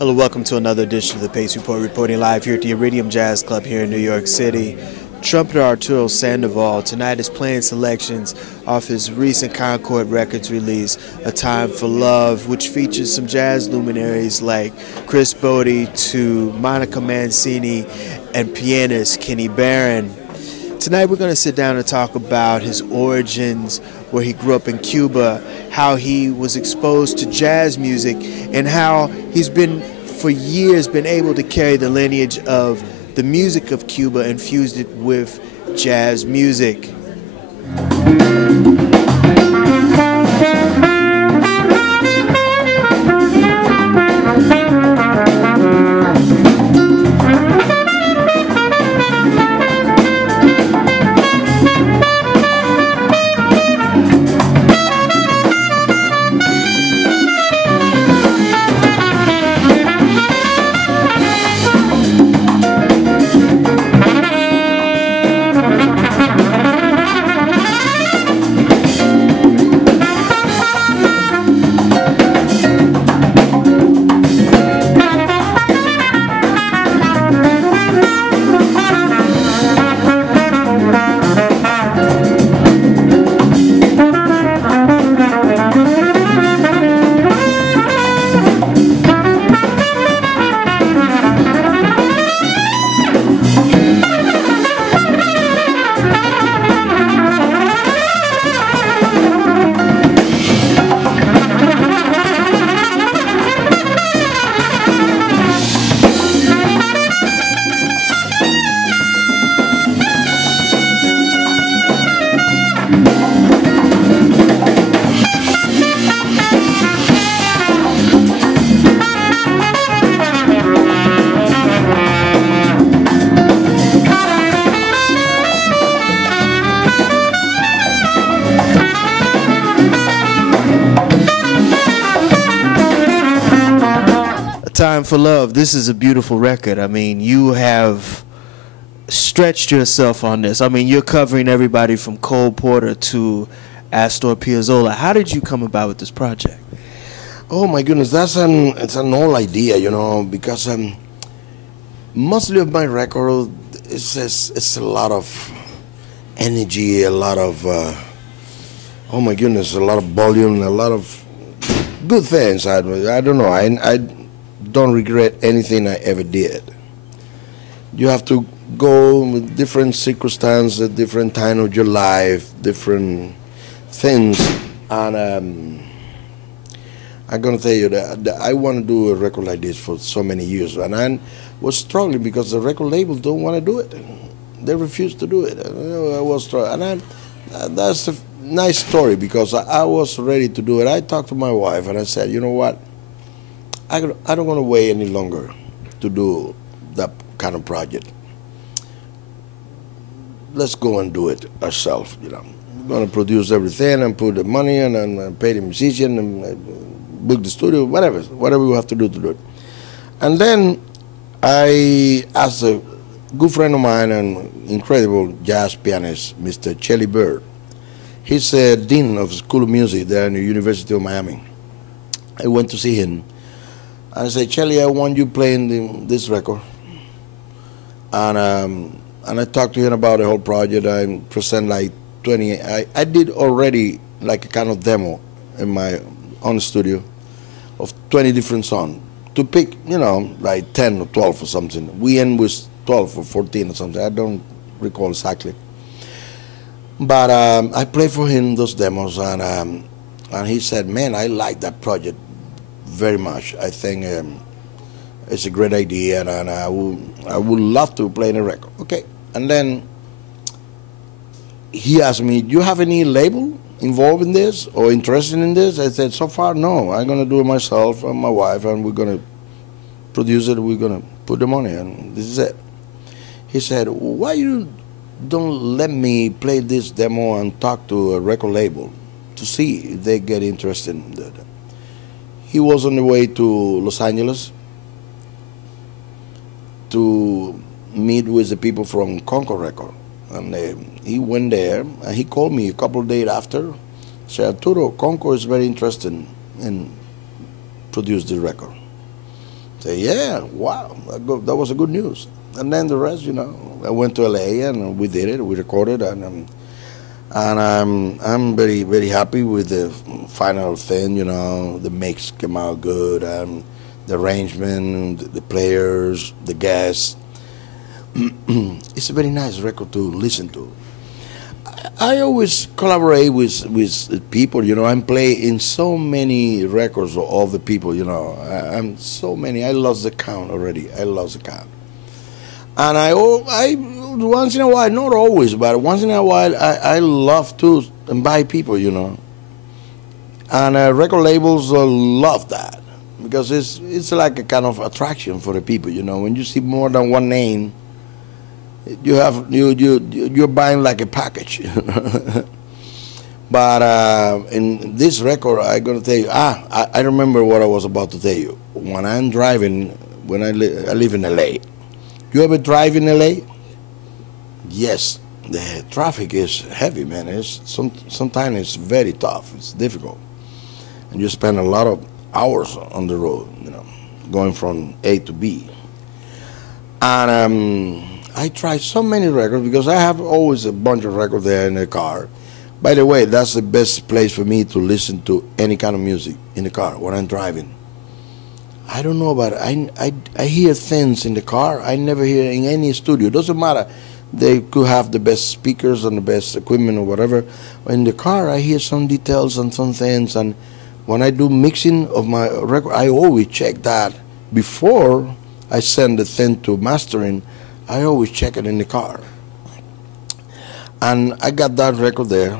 Hello, welcome to another edition of the Pace Report, reporting live here at the Iridium Jazz Club here in New York City. Trumpeter Arturo Sandoval tonight is playing selections off his recent Concord Records release, A Time for Love, which features some jazz luminaries like Chris Bodie to Monica Mancini and pianist Kenny Barron. Tonight we're going to sit down and talk about his origins, where he grew up in Cuba, how he was exposed to jazz music, and how he's been, for years, been able to carry the lineage of the music of Cuba and fused it with jazz music. Time for Love. This is a beautiful record. I mean, you have stretched yourself on this. I mean, you're covering everybody from Cole Porter to Astor Piazzolla. How did you come about with this project? Oh my goodness, it's an old idea, you know, because mostly of my record it's a lot of energy, a lot of oh my goodness, a lot of volume, a lot of good things. I don't know. I don't regret anything I ever did. You have to go with different circumstances, different time of your life, different things, and I'm gonna tell you that I want to do a record like this for so many years, and I was struggling because the record labels don't want to do it. They refuse to do it. I was struggling, and that's a nice story because I was ready to do it. I talked to my wife and I said, you know what? I don't want to wait any longer to do that kind of project. Let's go and do it ourselves, you know. We're going to produce everything and put the money in and pay the musician and book the studio, whatever we have to do it. And then I asked a good friend of mine and incredible jazz pianist, Mr. Chelly Bird. He's a dean of the School of Music there in the University of Miami. I went to see him. And I said, Chelly, I want you playing this record. And I talked to him about the whole project. I present like 20. I did already like a kind of demo in my own studio of 20 different songs to pick, you know, like 10 or 12 or something. We end with 12 or 14 or something. I don't recall exactly. But I played for him those demos, and he said, man, I like that project very much. I think it's a great idea, and I would love to play in a record. Okay, and then he asked me, do you have any label involved in this or interested in this? I said, so far, no. I'm going to do it myself and my wife, and we're going to produce it. We're going to put the money, and this is it. He said, why you don't let me play this demo and talk to a record label to see if they get interested in that? He was on the way to Los Angeles to meet with the people from Concord Record. And he went there, and he called me a couple of days after, said, Arturo, Concord is very interested in produce this record. Say, yeah, wow, that was a good news. And then the rest, you know, I went to LA and we did it, we recorded, and I'm very, very happy with the final thing, you know. The mix came out good, and the arrangement, the players, the guests. It's a very nice record to listen to. I always collaborate with people, you know. I'm playing in so many records of all the people, you know. I'm so many. I lost the count already. I lost the count. And I once in a while, not always, but once in a while, I love to invite people, you know. And record labels love that because it's like a kind of attraction for the people, you know. When you see more than one name, you're buying like a package. But in this record, I'm gonna tell you. I remember what I was about to tell you. When I'm driving, when I live in LA. You ever drive in LA? Yes, the traffic is heavy, man. Sometimes it's very tough. It's difficult, and you spend a lot of hours on the road, you know, going from A to B. And I tried so many records because I have always a bunch of records there in the car. By the way, that's the best place for me to listen to any kind of music in the car when I'm driving. I don't know about it. I hear things in the car I never hear in any studio. It doesn't matter. They could have the best speakers and the best equipment or whatever. In the car, I hear some details and some things. And when I do mixing of my record, I always check that before I send the thing to mastering. I always check it in the car. And I got that record there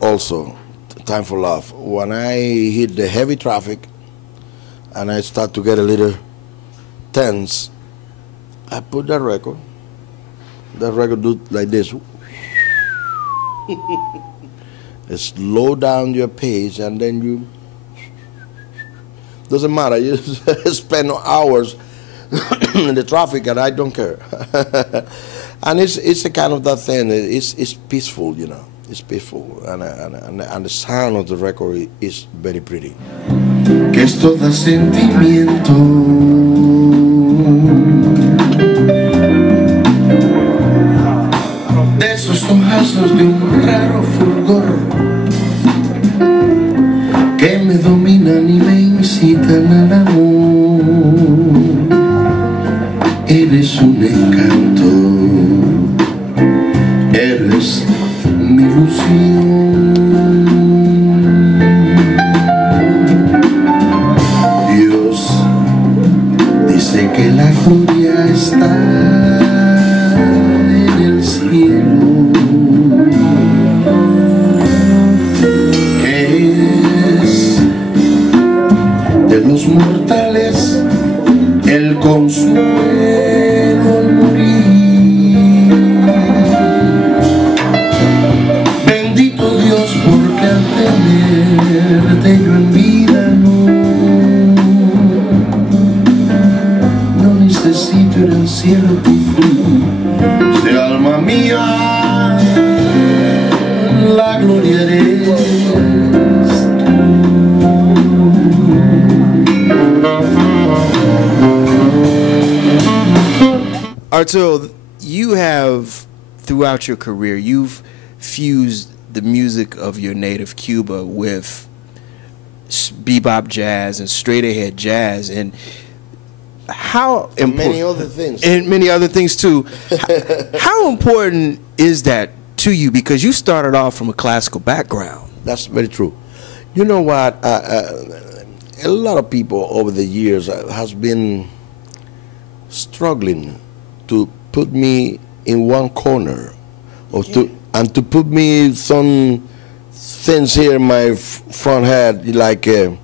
also, Time for Love. When I hit the heavy traffic and I start to get a little tense, I put that record do like this. Slow down your pace, and then you, doesn't matter, you spend hours in the traffic, and I don't care. And it's a kind of that thing. It's peaceful, you know. It's peaceful, and the sound of the record is very pretty. Que esto da sentimiento, de esos ojazos de un raro fulgor que me dominan y me incitan al amor. Eres un encanto, eres mi ilusión. Dios dice que la gloria está en el cielo, que es de los mortales el consuelo al morir. Bendito Dios, porque al tenerte yo en vida no necesito ir al cielo tú, sé alma mía, la gloria eres tú. Arturo, you have, throughout your career, you've fused the music of your native Cuba with bebop jazz and straight ahead jazz, and how And many other things. and many other things too. How important is that to you? Because you started off from a classical background. That's very true. You know what? A lot of people over the years has been struggling to put me in one corner, or to put me some things here in my front head, like a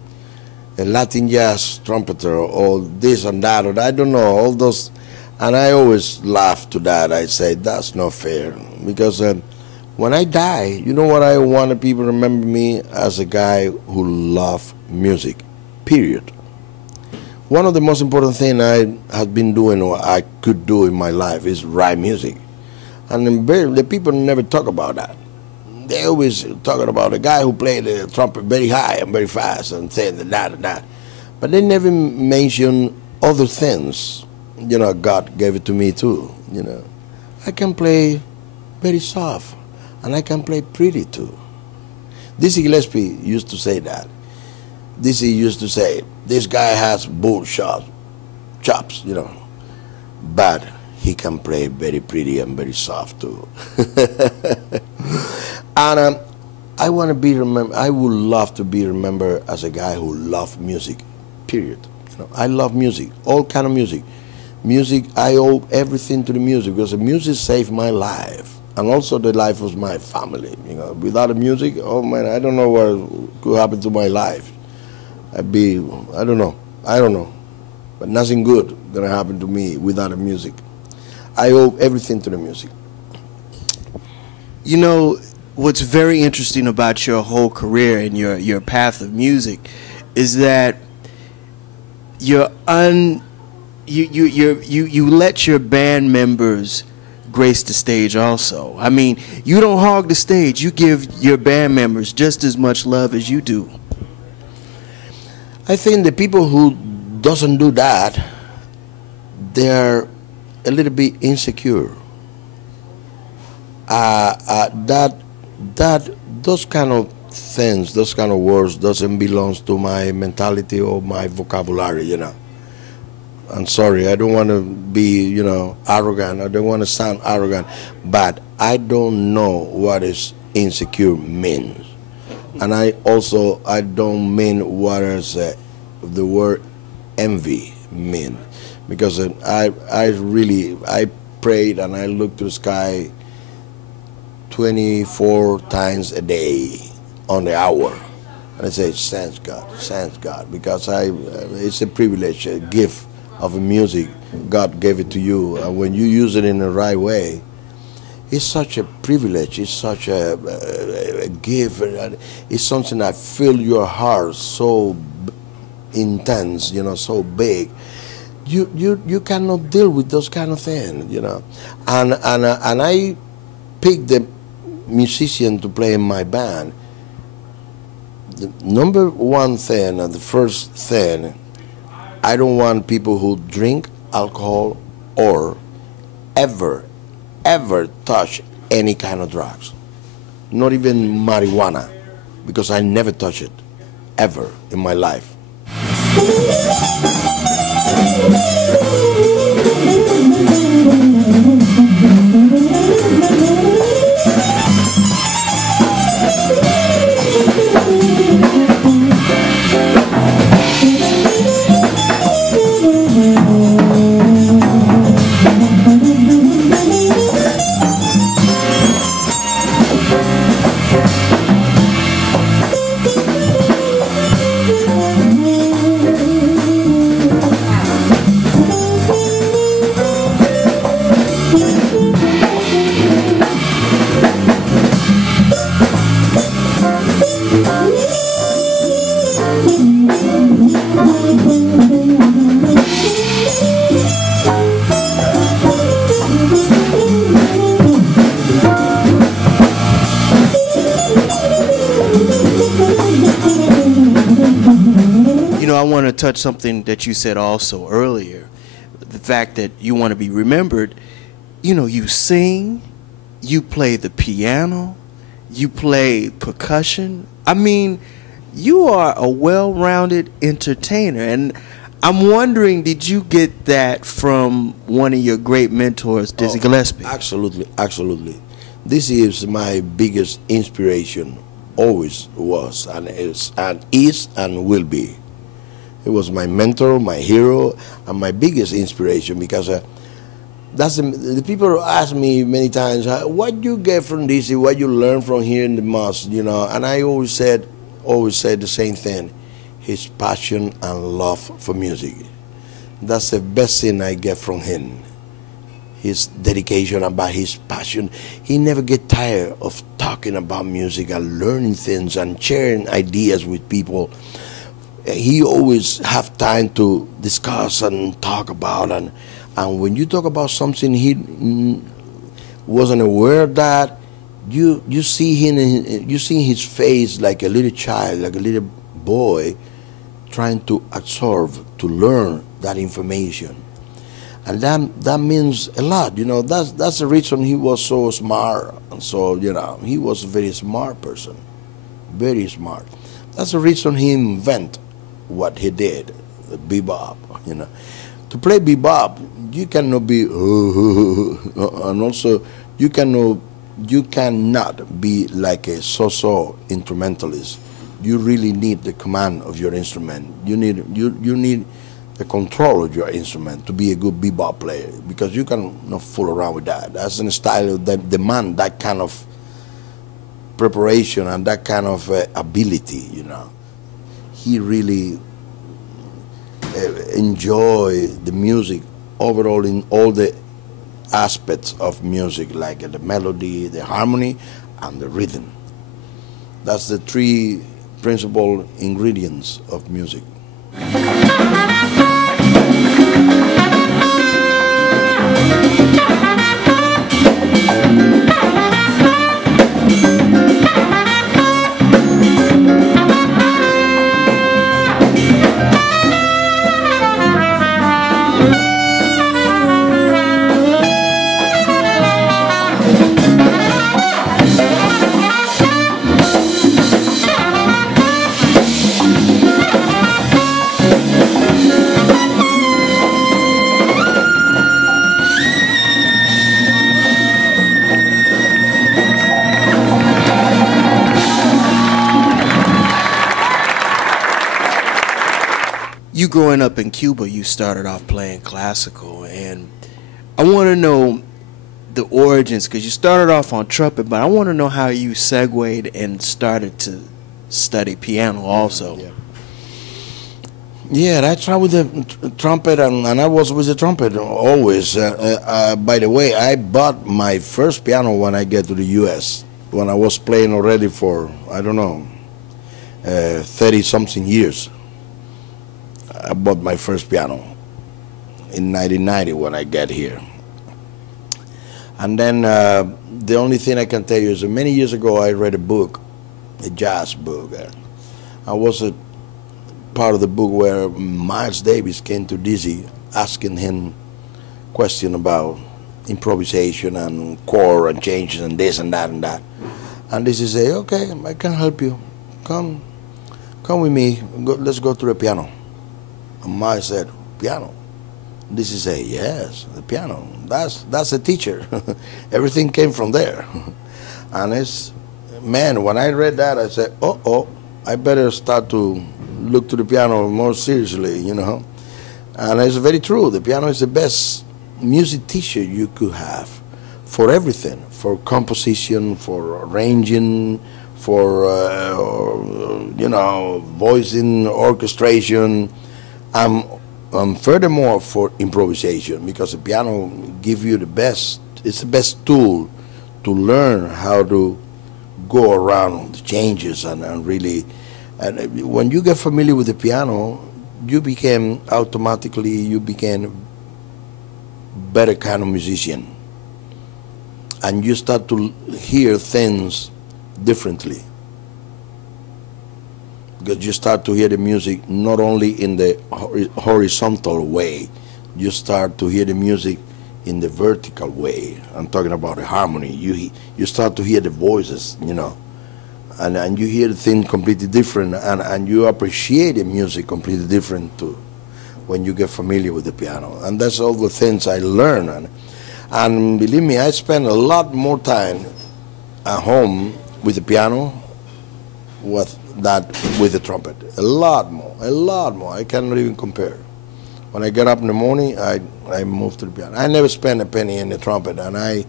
Latin jazz trumpeter, or this and that, or I don't know, all those. And I always laugh to that. I say, that's not fair. Because when I die, you know what I want people to remember me as? A guy who loved music, period. One of the most important things I have been doing, or I could do in my life, is write music. And the people never talk about that. They always talking about a guy who played the trumpet very high and very fast and saying that and that. But they never mention other things, you know, God gave it to me too, you know. I can play very soft, and I can play pretty too. Dizzy Gillespie used to say that. Dizzy used to say, this guy has bull chops, you know, but he can play very pretty and very soft too. And I want to be remembered. I would love to be remembered as a guy who loved music. Period. You know, I love music, all kind of music. Music, I owe everything to the music because the music saved my life and also the life of my family. You know, without the music, oh man, I don't know what could happen to my life. I don't know, but nothing good gonna happen to me without the music. I owe everything to the music. You know, what's very interesting about your whole career and your path of music is that you let your band members grace the stage also. I mean, you don't hog the stage. You give your band members just as much love as you do. I think the people who doesn't do that, they're a little bit insecure. Those kind of things, those kind of words doesn't belong to my mentality or my vocabulary, you know. I'm sorry, I don't want to be, you know, arrogant. I don't want to sound arrogant, but I don't know what is insecure means. And I don't mean what is the word envy mean. Because I prayed and I looked to the sky 24 times a day on the hour. And I say, thanks God, because it's a privilege, a gift of music. God gave it to you, and when you use it in the right way, it's such a privilege, it's such a gift, it's something that fills your heart so intense, you know, so big. You cannot deal with those kind of things, you know. And I picked the musician to play in my band. The number one thing and the first thing, I don't want people who drink alcohol or ever touch any kind of drugs. Not even marijuana, because I never touch it, ever in my life. I want to touch something that you said also earlier, the fact that you want to be remembered. You know, you sing, you play the piano, you play percussion. I mean, you are a well-rounded entertainer, and I'm wondering, did you get that from one of your great mentors, Dizzy Gillespie? Absolutely. This is my biggest inspiration, always was, and is and will be. He was my mentor, my hero, and my biggest inspiration, because the people ask me many times, what you get from Dizzy, what you learn from here in the mosque, you know, and I always said the same thing, his passion and love for music. That's the best thing I get from him. His dedication, about his passion. He never get tired of talking about music and learning things and sharing ideas with people. He always have time to discuss and talk about, and when you talk about something he wasn't aware of, that you see his face like a little child, like a little boy, trying to absorb, to learn that information. And that means a lot, you know. That's the reason he was so smart. And so, you know, he was a very smart person, very smart. That's the reason he invented what he did, the Be-Bop, you know. To play Be-Bop, you cannot be, and also you cannot be like a so-so instrumentalist. You really need the command of your instrument. You need the control of your instrument to be a good Be-Bop player, because you cannot fool around with that. That's a style that demand that kind of preparation and that kind of ability, you know. He really enjoyed the music overall in all the aspects of music, like the melody, the harmony, and the rhythm. That's the three principal ingredients of music. You growing up in Cuba, you started off playing classical, and I want to know the origins, because you started off on trumpet, but I want to know how you segued and started to study piano also. Yeah, I tried with the trumpet, and I was with the trumpet always. By the way, I bought my first piano when I get to the U.S., when I was playing already for, I don't know, 30-something years. I bought my first piano in 1990 when I got here. And then the only thing I can tell you is that many years ago I read a book, a jazz book. I was a part of the book where Miles Davis came to Dizzy asking him questions about improvisation and chord and changes and this and that and that. And Dizzy said, okay, I can help you. Come with me, let's go to the piano. And Miles said, piano? Dizzy said, yes, the piano. That's a teacher. Everything came from there. And it's, man, when I read that, I said, I better start to look to the piano more seriously, you know. And it's very true. The piano is the best music teacher you could have for everything, for composition, for arranging, for, you know, voicing, orchestration, and furthermore for improvisation, because the piano gives you the best, it's the best tool to learn how to go around the changes and really, and when you get familiar with the piano, you became better kind of musician, and you start to hear things differently, because you start to hear the music not only in the horizontal way, you start to hear the music in the vertical way. I'm talking about the harmony. You start to hear the voices, you know, and you hear the thing completely different, and you appreciate the music completely different too when you get familiar with the piano. And that's all the things I learned. And believe me, I spend a lot more time at home with the piano with the trumpet. A lot more. I cannot even compare. When I get up in the morning, I move to the piano. I never spend a penny in the trumpet, and I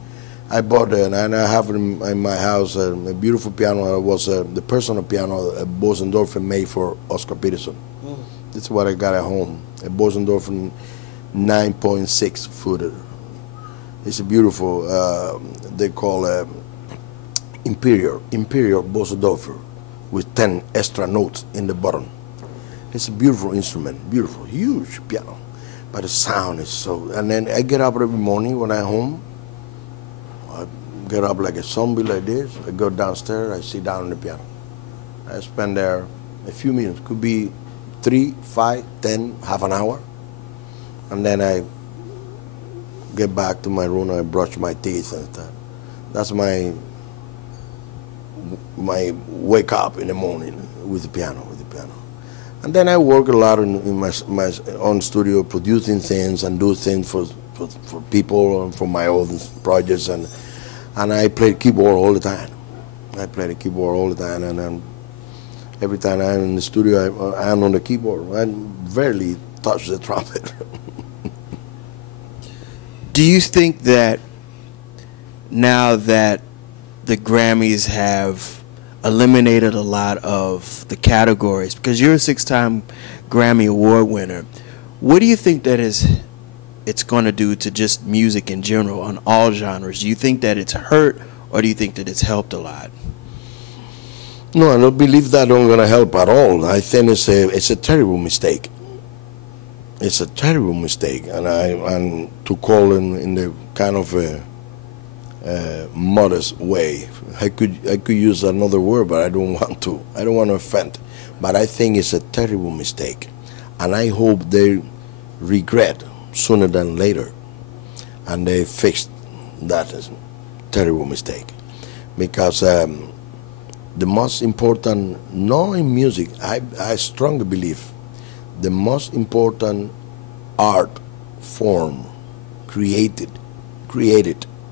bought it, and I have it in my house, a beautiful piano. It was the personal piano a Bosendorfer made for Oscar Peterson. That's what I got at home, a Bosendorfer 9.6 footer. It's a beautiful, they call Imperial Bosendorfer, with 10 extra notes in the bottom. It's a beautiful instrument, beautiful, huge piano. But the sound is so, and then I get up every morning when I'm home. I get up like a zombie like this. I go downstairs, I sit down on the piano. I spend there a few minutes, could be 3, 5, 10, half an hour. and then I get back to my room and I brush my teeth and stuff. That's my wake up in the morning with the piano, And then I work a lot in my own studio, producing things and do things for people and for my own projects, and I play keyboard all the time. I play the keyboard all the time, and every time I'm in the studio, I'm on the keyboard. I rarely touch the trumpet. Do you think that now that the Grammys have eliminated a lot of the categories, because you're a 6-time Grammy Award winner, what do you think that it's going to do to just music in general on all genres? Do you think that it's hurt, or do you think that it's helped a lot? No, I don't believe that it's going to help at all. I think it's a terrible mistake. It's a terrible mistake, and to call in the kind of a modest way. I could use another word, but I don't want to. I don't want to offend. But I think it's a terrible mistake, and I hope they regret sooner than later, and they fix that terrible mistake, because the most important, not in music, I strongly believe, the most important art form created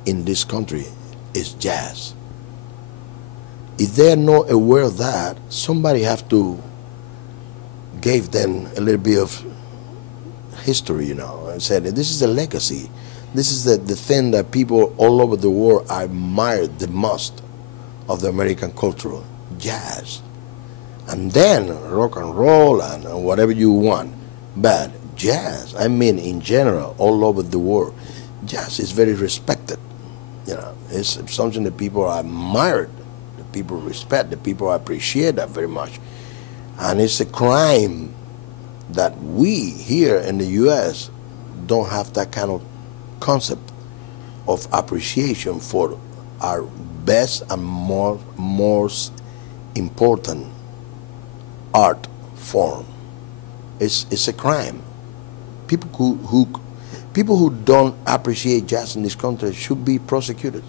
in this country is jazz. If they are not aware of that, somebody have to give them a little bit of history, you know, and said, this is a legacy. This is the thing that people all over the world admire the most of the American culture, jazz. And then rock and roll and whatever you want. But jazz, I mean in general, all over the world, jazz is very respected. You know, it's something that people admire, that people respect, that people appreciate that very much. And it's a crime that we here in the U.S. don't have that kind of concept of appreciation for our best and most important art form. It's a crime. People who don't appreciate jazz in this country should be prosecuted.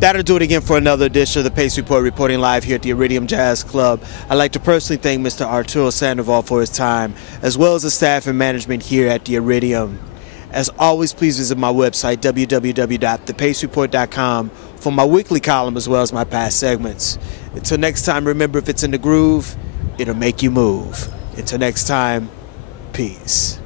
That'll do it again for another edition of the Pace Report, reporting live here at the Iridium Jazz Club. I'd like to personally thank Mr. Arturo Sandoval for his time, as well as the staff and management here at the Iridium. As always, please visit my website, www.thepacereport.com, for my weekly column as well as my past segments. Until next time, remember, if it's in the groove, it'll make you move. Until next time, peace.